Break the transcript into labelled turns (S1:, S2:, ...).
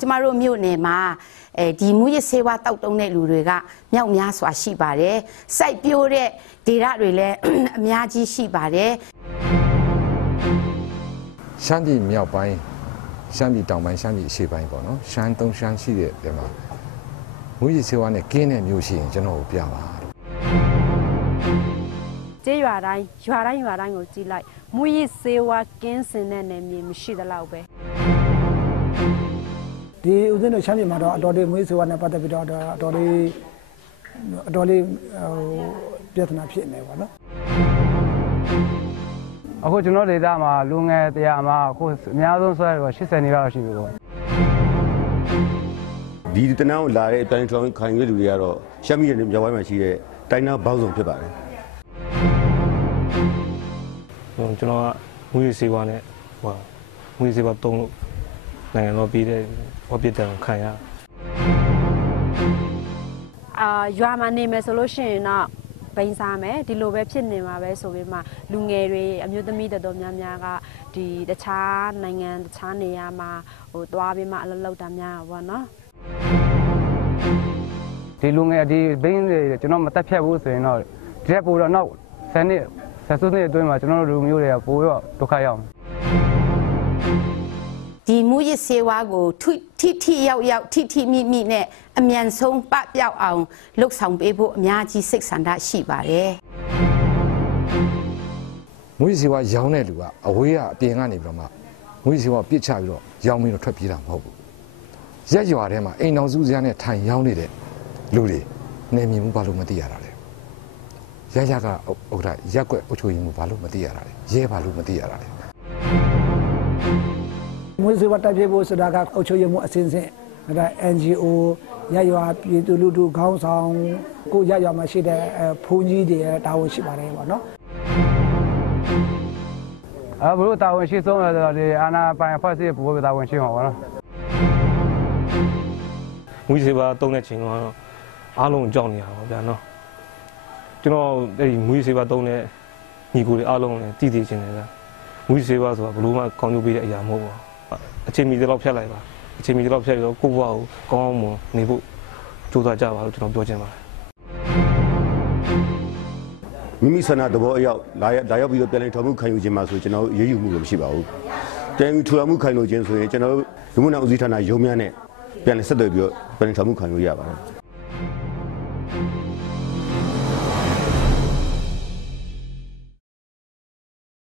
S1: ကျမတို့မြို့နယ်မှာအဲဒီမူရစေဝါတောက်တုံးတဲ့လူတွေကမြောက်များစွာရှိပါတယ်။စိုက်ပျိုးတဲ့ဒေသတွေလည်းအများကြီးရှိပါတယ်
S2: ရှမ်းပြည်မြောက်ပိုင်းရှမ်းပြည်တောင်ပိုင်းရှမ်းပြည်အရှေ့ပိုင်းပေါ့နော်ရှမ်းသုံးရှမ်းရှိတဲ့ပြမှာမူရည်စေဝါနဲ့ကင်းတဲ့မျိုးရှိရင်ကျွန်တော်ကိုပြပါလို့
S3: ကျေးရွာတိုင်းရွာတိုင်းရွာတိုင်းကိုကြည့်လိုက်မူရစ်စေဝါကင်းစင်တဲ့နယ်မြေမရှိသလောက်ပဲ
S4: ဒီဦးဇင်းတို့ရှမ်းပြည်မှာတော့အတော်လေးမွေးစေဝါနဲ့ပတ်သက်ပြီးတော့အတော်လေးအတော်လေးဟိုပြဿနာဖြစ်နေပါတော့
S5: အခုကျွန်တော်ဒေတာမှာလူငယ်တရားမှာအခုအများဆုံးဆွဲတော့80နေလောက်ရှိပြီပေါ့
S6: ဒီတနန်းကိုလာတဲ့တိုင်းထောင်ခိုင်ရွေးလူတွေကတော့ရှမ်းပြည်နယ်မြောက်ပိုင်းမှာရှိတဲ့တိုင်းနာဘောက်ဆောင်ဖြစ်ပါတယ်
S7: ဟို ကျွန်တော်ကမူရစေပါနဲ့ဟိုမူရစေပါတုံးလို့နိုင်ငံတော်ပြည်တဲ့ဟောပြတဲ့ခံရ
S3: အာရွာမှာနေမယ်ဆိုလို့ရှိရင်တော့ဘိန်းစားမယ်ဒီလိုပဲဖြစ်နေမှာပဲဆိုပြီးမှလူငယ်တွေအမျိုးသမီးတော်တော်များများကဒီတခြားနိုင်ငံတခြားနေရာမှာဟိုသွားပြီးမှအလုပ်လုပ်တာများပါဘောနော်
S5: ဒီလူငယ်ဒီဘင်းတွေကျွန်တော်မတက်ဖြတ်ဘူးဆိုရင်တော့ဒီရက်ပို့တော့နောက်10နှစ် ဆက်စုနှစ်အတွင်းမှာကျွန်တော်တို့လူမျိုးတွေကပို့တော့ဒုက္ခရောက်မယ်
S1: ဒီမူရစ်စေဝါကိုထိထိထိရောက်ရောက်ထိထိမိမိနဲ့အမြန်ဆုံးပပျောက်အောင်လှုပ်ဆောင်ပေးဖို့အများကြီးစိတ်ဆန္ဒရှိပါတယ်
S2: မူရည်စေဝါရောင်းတဲ့လူကအဝေးကအပြင်ကနေပြီးတော့မှမူရည်စေဝါပြစ်ချပြီးတော့ရောင်းပြီးတော့ထွက်ပြေးတာမဟုတ်ဘူးရက်ရွာထဲမှာအိမ်တော်စုစရာနဲ့ထိုင်ရောင်းနေတဲ့လူတွေနေမြင်မှုဘာလို့မသိရတာလဲ ရရကဥက္ကဋ္ဌရက်ွက်အုပ်ချုပ်ရေးမှုဘာလို့မသိရတာလဲရဲဘာလို့မသိရတာလဲ
S4: မွေးစေဝါတိုက်ပြဖို့ဆိုတာကအုပ်ချုပ်ရေးမှုအစဉ်စဉ်ဒါ NGO ရရွာပြည်သူလူထုခေါင်းဆောင်ကိုရရွာမှာရှိတဲ့ဖုန်ကြီးတွေတာဝန်ရှိပါတယ်ပေါ့နော်
S5: အဲဘလို့တာဝန်ရှိဆုံးလဲဆိုတော့ဒီအာနာပိုင်အဖွဲ့အစည်းဘိုးတာဝန်ရှိမှာပေါ့နော်
S7: မူရစေပါတုံးတဲ့ချိန်တော့အားလုံးကြောက်နေရပါဗျာနော် ကျွန်တော်အဲ့ဒီမူရစေပါတုံးတဲ့ညီကိုတွေအားလုံးလည်းတည်တည်ချင်းတယ်ဗျာမူရစေပါဆိုတာဘလို့မှကောင်းကျိုးပေးတဲ့အရာမဟုတ်ပါဘူးအချိန်မီတလောက်ဖြတ်လိုက်ပါအချိန်မီတလောက်ဖြတ်ပြီးတော့ကိုယ့်ဘဝကိုကောင်းအောင်မွန်နေဖို့ကြိုးစားကြပါလို့ကျွန်တော်ပြောချင်ပါတယ်
S6: မိမိဆန္ဒသဘောအရောက်လာရလာရောက်ပြီးတော့ပြန်လည်ထောင်မှုခံယူခြင်းမှာဆိုကျွန်တော်ရေးယူမှုလို့မရှိပါဘူးပြန်ယူထူထောင်မှုခံလို့ခြင်းဆိုရင်ကျွန်တော်လူမှုနာဦးစီးဌာနရုံးများနဲ့ပြန်လည်ဆက်သွယ်ပြီးတော့ပြန်လည်ထောင်မှုခံယူရပါတယ်